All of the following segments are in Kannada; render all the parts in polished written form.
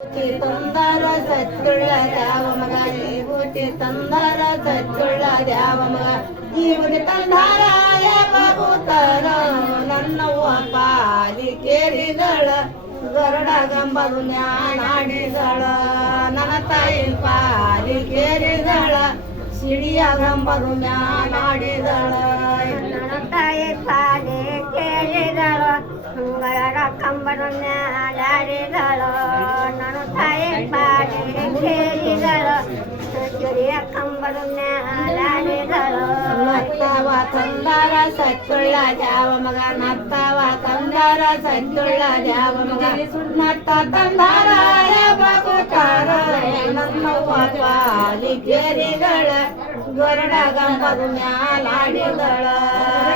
ತಂದಾರ ಸಚ್ಚುಳ್ಳ ದ್ಯಾವ ಮಗ ಈ ಬೂಟಿ ತಂದಾರ ಸಚ್ಚುಳ್ಳ ದ್ಯಾವ ಮಗ ಈ ಬೂಟಿ ತಂದಾರ ಬಾಬುತಾರ ನನ್ನವ್ವ ಪಾಲಿ ಕೇರಿದಳ ಗರುಡ ಗಂಬದು ನ್ಯಾನಾಡಿದಳ ನನ್ನ ತಾಯಿ ಪಾಲಿ ಕೇರಿದಳ ಸಿಡಿಯ ಗಂಬದು ನ್ಯಾನಾಡಿದಳ ನನ್ನ ತಾಯಿ ಪಾಲಿ ಕೇಳಿದಳ ಗರುಡ ಕಂಬದು ನ್ಯಾಲಾಡಿದಳು ನನ್ನ ತಾಯಿ ಪಾಲಿ ಕೇಳಿದಳು ಸಿಡಿಯ ಕಂಬದು ನ್ಯಾಲಾಡಿದಳು ನತ್ತವ ತಂದಾರ ಸಚ್ಚುಳ್ಳ ದ್ಯಾವ ಮಗ ನತ್ತವ ತಂದಾರ ಸಚ್ಚುಳ್ಳ ದ್ಯಾವ ಮಗ ನತ್ತ ತಂದಾರ ಬಾಬುತಾರ ನನ್ನವ್ವ ಪಾಲಿ ಕೇರಿದಳ ಗರುಡ ಗಂಬದು ಮ್ಯಾಲಾಡಿದಳ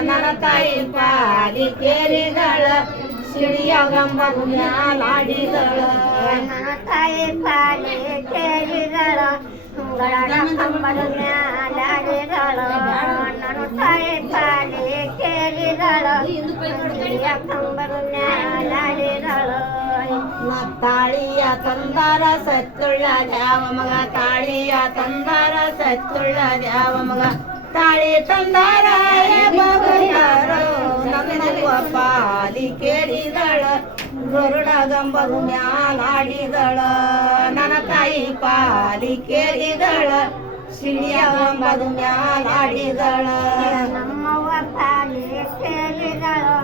ನನ್ನ ತಾಯಿ ಪಾಲಿ ಕೇರಿದಳ ಸಿಡಿಯ ಗಂಬದು ಮ್ಯಾಲಾಡಿದಳ ನನ್ನ ತಾಯಿ ಪಾಲಿ ಕೇಳಿದಳು ಗರುಡ ಕಂಬದು ಮ್ಯಾಲಾಡಿದಳು ನನ್ನ ತಾಯಿ ಪಾಲಿ ಕೇಳಿದಳು ಸಿಡಿಯ ಕಂಬದು ಮ್ಯಾಲಾಡಿದಳು ತಾಳಿಯ ತಂದಾರ ಸಚ್ಚುಳ್ಳ ದ್ಯಾವ ಮಗ ತಾಳಿಯ ತಂದಾರ ಸಚ್ಚುಳ್ಳ ದ್ಯಾವ ಮಗ ತಾಳಿ ತಂದಾರ ಬಾಬುತಾರ ನನ್ನವ್ವ ಪಾಲಿ ಕೇರಿದಳ ಗರುಡ ಗಂಬದು ಮ್ಯಾಲಾಡಿದಳ ನನ್ನ ತಾಯಿ ಪಾಲಿ ಕೇರಿದಳ ಸಿಡಿಯ ಗಂಬದು ಮ್ಯಾಲಾಡಿದಳ ನಮ್ಮವ್ವ ಪಾಲಿ ಕೇಳಿದಳು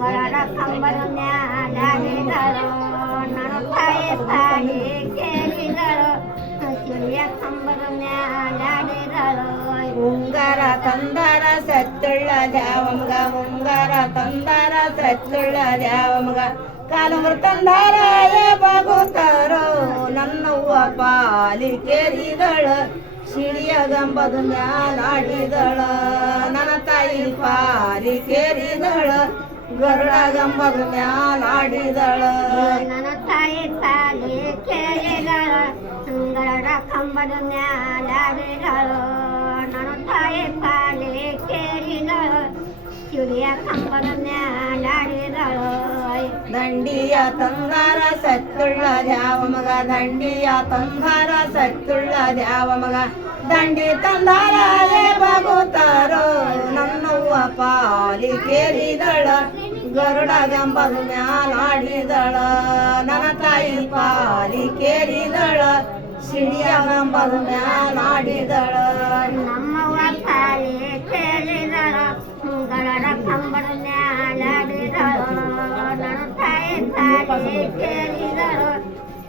ಗರುಡ ಕಂಬದು ಮ್ಯಾಲಾಡಿದಳು ನನ್ನ ತಾಯಿ ಪಾಲಿ ಕೇಳಿದಳು ಸಿಡಿಯ ಕಂಬದು ಮ್ಯಾಲಾಡಿದಳು ಉಂಗಾರ ತಂದಾರ ಸಚ್ಚುಳ್ಳ ದ್ಯಾವ ಮಗ ಉಂಗಾರ ತಂದಾರ ಸಚ್ಚುಳ್ಳ ದ್ಯಾವ ಮಗ ಕಾಲುಂಗ್ರ ತಂದಾರ ಬಾಬುತಾರ ನನ್ನವ್ವ ಪಾಲಿ ಕೇರಿದಳ ಸಿಡಿಯ ಗಂಬದು ಮ್ಯಾಲಾಡಿದಳ ನನ್ನ ತಾಯಿ ಪಾಲಿ ಕೇರಿದಳ ಗರುಡ ಗಂಬದು ಮ್ಯಾಲಾಡಿದಳ ನನ್ನ ತಾಯಿ ಪಾಲಿ ಕೇಳಿದಳು ಗರುಡ ಕಂಬದು ಮ್ಯಾಲಾಡಿದಳು ನನ್ನ ತಾಯಿ ಪಾಲಿ ಕೇಳಿದಳು ಸಿಡಿಯ ಕಂಬದು ಮ್ಯಾಲಾಡಿದಳು ದಂಡಿಯ ತಂದಾರ ಸಚ್ಚುಳ್ಳ ದ್ಯಾವ ಮಗ ದಂಡಿಯ ತಂದಾರ ಸಚ್ಚುಳ್ಳ ದ್ಯಾವ ಮಗ ದಂಡಿ ತಂದಾರ ಬಾಬುತಾರ ನನ್ನವ್ವ ಪಾಲಿ ಕೇರಿದಳ ಗರುಡ ಗಂಬದು ಮ್ಯಾಲಾಡಿದಳ ನನ್ನ ತಾಯಿ ಪಾಲಿ ಕೇರಿದಳ ಸಿಡಿಯ ಗಂಬದು ಮ್ಯಾಲಾಡಿದಳ ನಮ್ಮವ್ವ ಪಾಲಿ ಕೇಳಿದಳು ಗರುಡ ಕಂಬದು ಮ್ಯಾಲಾಡಿದಳು ನನ್ನ ತಾಯಿ ಪಾಲಿ ಕೇಳಿದಳು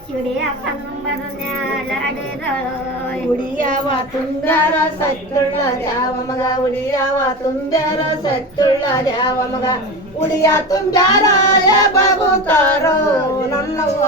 ಸಿಡಿಯ ಕಂಬದು ಮ್ಯಾಲಾಡಿದಳು ಉಡಿಯವ ತುಂಬ್ಯಾರ ಸಚ್ಚುಳ್ಳ ದ್ಯಾವ ಮಗ ಉಡಿಯವ ತುಂಬ್ಯಾರ ಸಚ್ಚುಳ್ಳ ದ್ಯಾವ ಮಗ ಉಡಿಯ ತುಂಬ್ಯಾರ ಬಾಬುತಾರ ನನ್ನವ್ವ